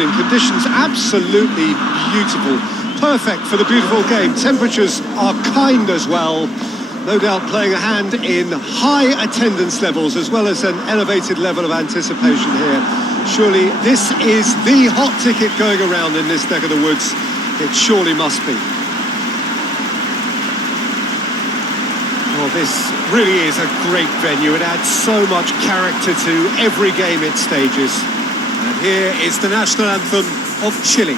evening. Conditions absolutely beautiful. Perfect for the beautiful game. Temperatures are kind as well. No doubt playing a hand in high attendance levels as well as an elevated level of anticipation here. Surely this is the hot ticket going around in this neck of the woods. It surely must be. Well, this really is a great venue. It adds so much character to every game it stages. And here is the national anthem of Chile.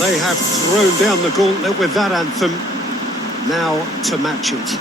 They have thrown down the gauntlet with that anthem. Now to match it.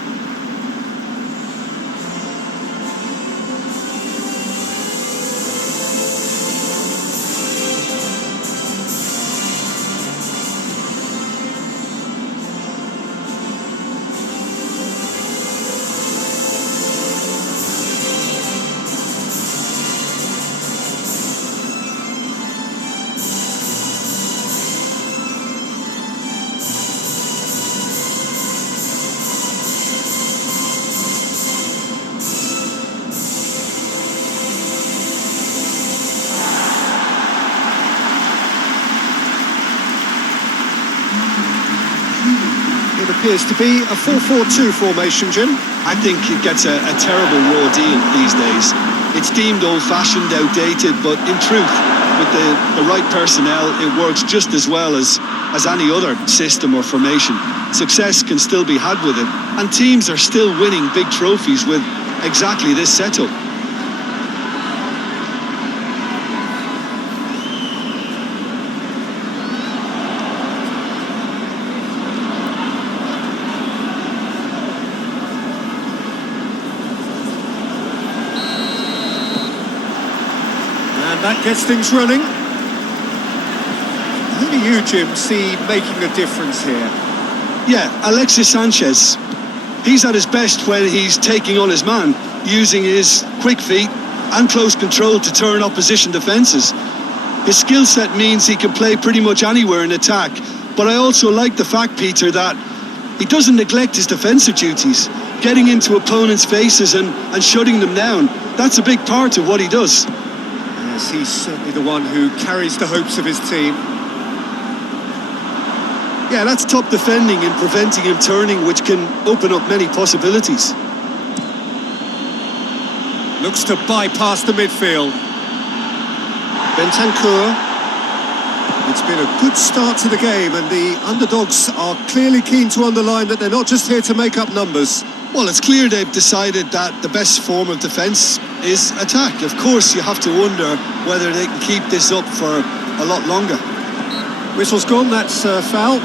Appears to be a 4-4-2 formation, Jim. I think it gets a terrible raw deal these days. It's deemed old-fashioned, outdated, but in truth, with the right personnel, it works just as well as any other system or formation. Success can still be had with it, and teams are still winning big trophies with exactly this setup. That gets things running. Who do you, Jim, see making a difference here? Yeah, Alexis Sanchez. He's at his best when he's taking on his man, using his quick feet and close control to turn opposition defences. His skill set means he can play pretty much anywhere in attack, but I also like the fact, Peter, that he doesn't neglect his defensive duties, getting into opponents' faces and shutting them down. That's a big part of what he does. Yes, he's certainly the one who carries the hopes of his team. Yeah, that's top defending and preventing him turning, which can open up many possibilities. Looks to bypass the midfield. Bentancur. It's been a good start to the game, and the underdogs are clearly keen to underline that they're not just here to make up numbers. Well, it's clear they've decided that the best form of defence is attack. Of course, you have to wonder whether they can keep this up for a lot longer. Whistle's gone, that's foul.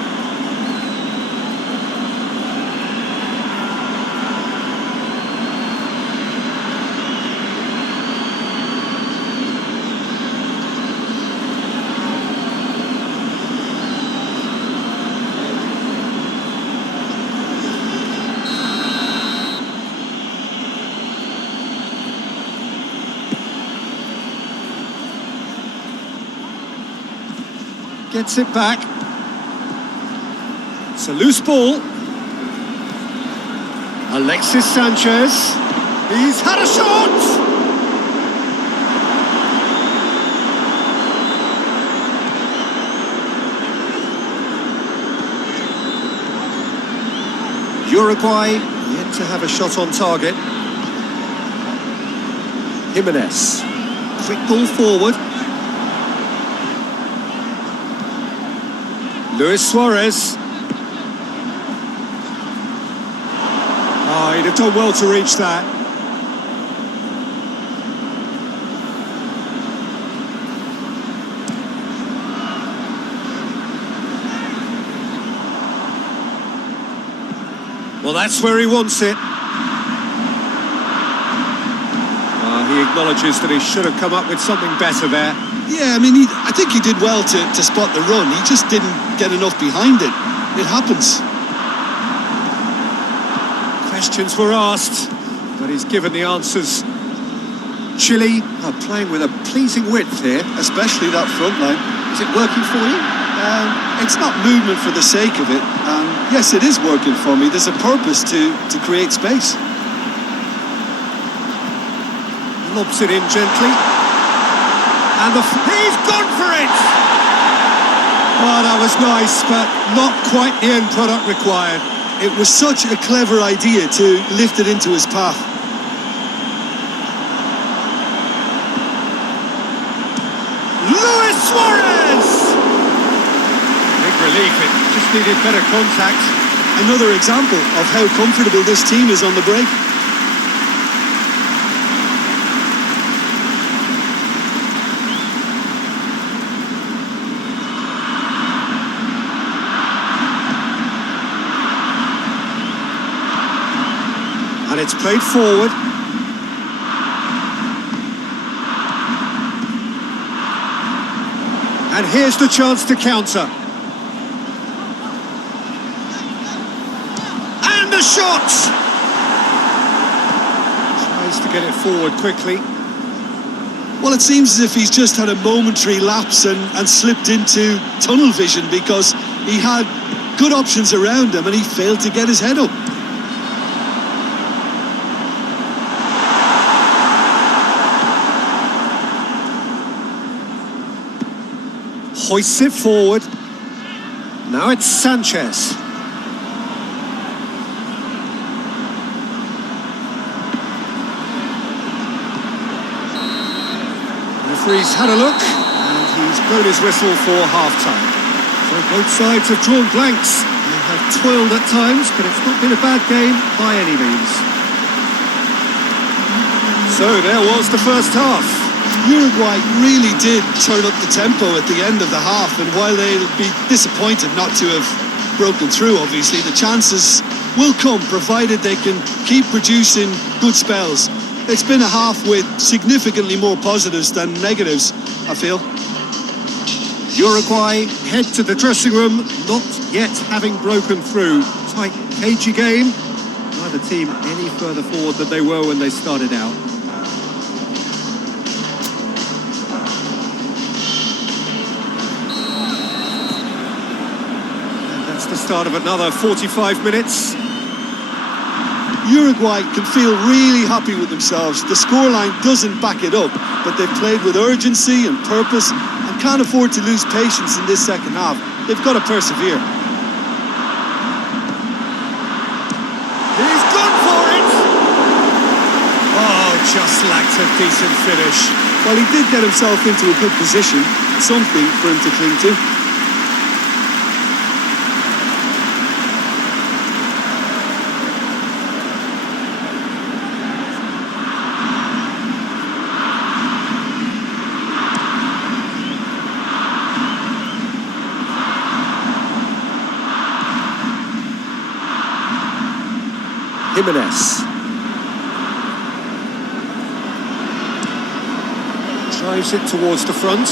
Gets it back. It's a loose ball. Alexis Sanchez. He's had a shot! Uruguay yet to have a shot on target. Jimenez. Quick ball forward. Luis Suarez. Oh, he'd have done well to reach that. Well, that's where he wants it. He acknowledges that he should have come up with something better there. Yeah, I mean, I think he did well to spot the run. He just didn't get enough behind it. It happens. Questions were asked, but he's given the answers. Chile are playing with a pleasing width here. Especially that front line. Is it working for you? It's not movement for the sake of it. Yes, it is working for me. There's a purpose to create space. Lobs it in gently. And he's gone for it! Oh, that was nice, but not quite the end product required. It was such a clever idea to lift it into his path. Luis Suarez! Big relief, it just needed better contact. Another example of how comfortable this team is on the break. And it's played forward. And here's the chance to counter. And the shot! Tries to get it forward quickly. Well, it seems as if he's just had a momentary lapse and slipped into tunnel vision because he had good options around him and he failed to get his head up. Hoists it forward. Now it's Sanchez. The referee's had a look and he's blown his whistle for half-time. So both sides have drawn blanks. They have toiled at times, but it's not been a bad game by any means. So there was the first half. Uruguay really did turn up the tempo at the end of the half, and while they'll be disappointed not to have broken through, obviously, the chances will come provided they can keep producing good spells. It's been a half with significantly more positives than negatives, I feel. Uruguay head to the dressing room, not yet having broken through. Tight, cagey game. Neither team any further forward than they were when they started out. The start of another 45 minutes. Uruguay can feel really happy with themselves. The scoreline doesn't back it up, but they've played with urgency and purpose and can't afford to lose patience in this second half. They've got to persevere. He's gone for it! Oh, just lacked a decent finish. Well, he did get himself into a good position, something for him to cling to. Jimenez drives it towards the front.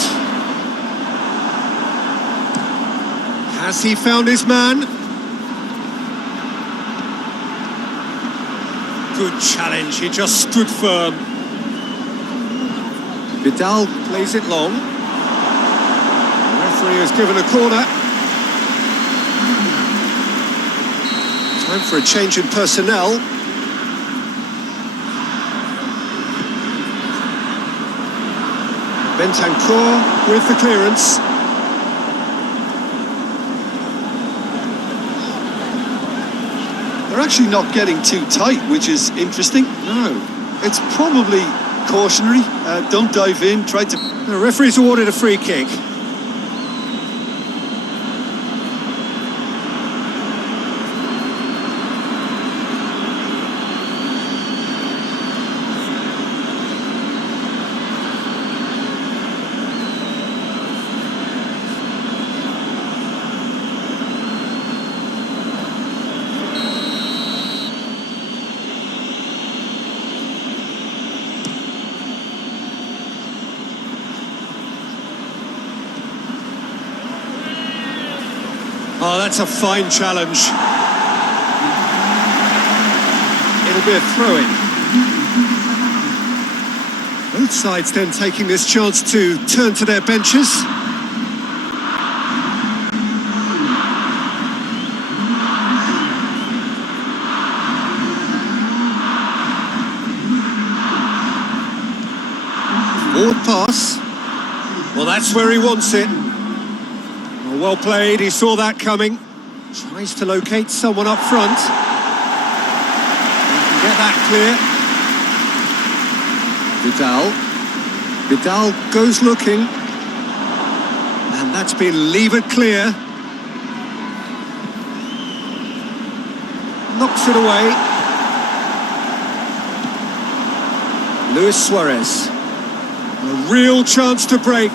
Has he found his man? Good challenge, he just stood firm. Vidal plays it long. The referee has given a corner. Time for a change in personnel. Bentancur with the clearance. They're actually not getting too tight, which is interesting. No. It's probably cautionary. Don't dive in. Try to... The referee's awarded a free kick. Oh, that's a fine challenge. It'll be a throw-in. Both sides then taking this chance to turn to their benches. Forward pass. Well, that's where he wants it. Well played, he saw that coming. Tries to locate someone up front. He can get that clear. Vidal goes looking. And that's been levered clear. Knocks it away. Luis Suarez. A real chance to break.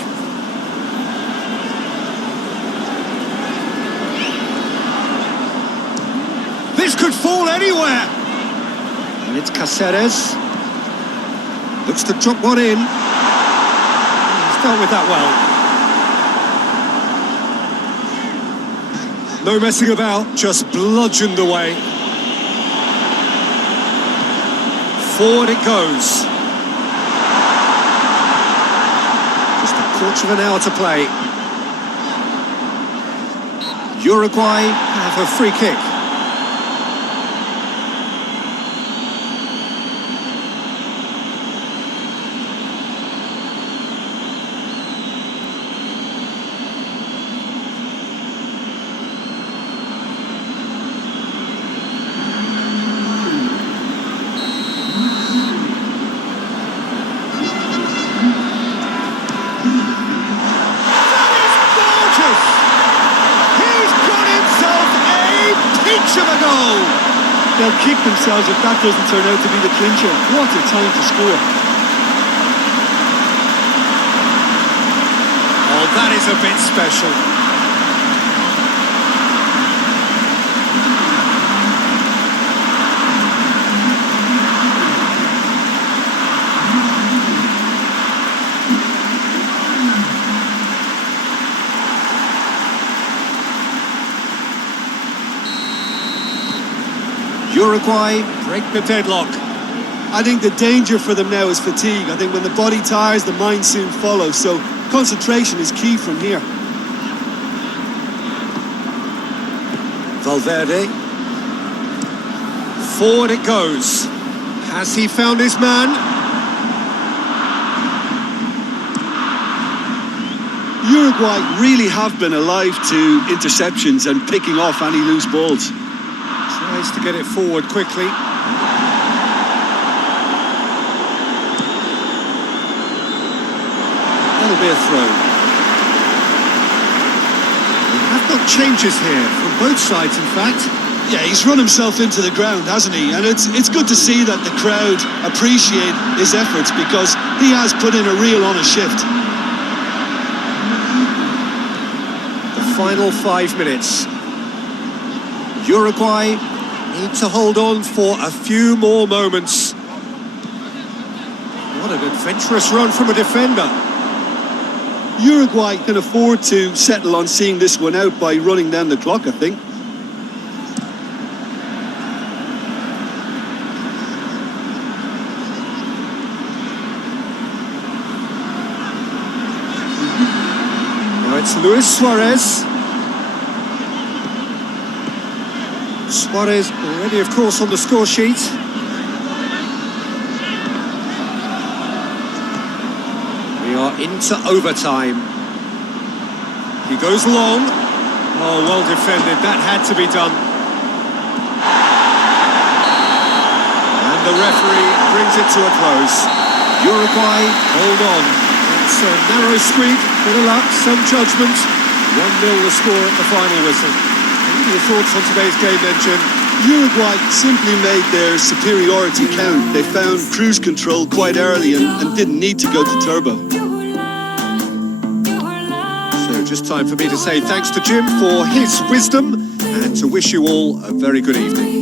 This could fall anywhere. And it's Cáceres. Looks to drop one in. He's dealt with that well. No messing about, just bludgeoned away. Forward it goes. Just a quarter of an hour to play. Uruguay have a free kick. They'll kick themselves if that doesn't turn out to be the clincher. What a time to score. Oh, that is a bit special. Uruguay break the deadlock. I think the danger for them now is fatigue. I think when the body tires, the mind soon follows. So concentration is key from here. Valverde. Forward it goes. Has he found his man? Uruguay really have been alive to interceptions and picking off any loose balls. Tries to get it forward quickly. That'll be a throw. We have got changes here from both sides, in fact. Yeah, he's run himself into the ground, hasn't he? And it's good to see that the crowd appreciate his efforts because he has put in a real honest shift. The final 5 minutes. Uruguay need to hold on for a few more moments. What an adventurous run from a defender. Uruguay can afford to settle on seeing this one out by running down the clock, I think. Now it's Luis Suarez. Suarez already, of course, on the score sheet. We are into overtime. He goes long. Oh, well defended. That had to be done. And the referee brings it to a close. Uruguay, hold on. It's a narrow squeak, bit of luck, some judgment. 1-0 the score at the final whistle. Your thoughts on today's game then, Jim? Uruguay simply made their superiority count. They found cruise control quite early and didn't need to go to turbo. So just time for me to say thanks to Jim for his wisdom and to wish you all a very good evening.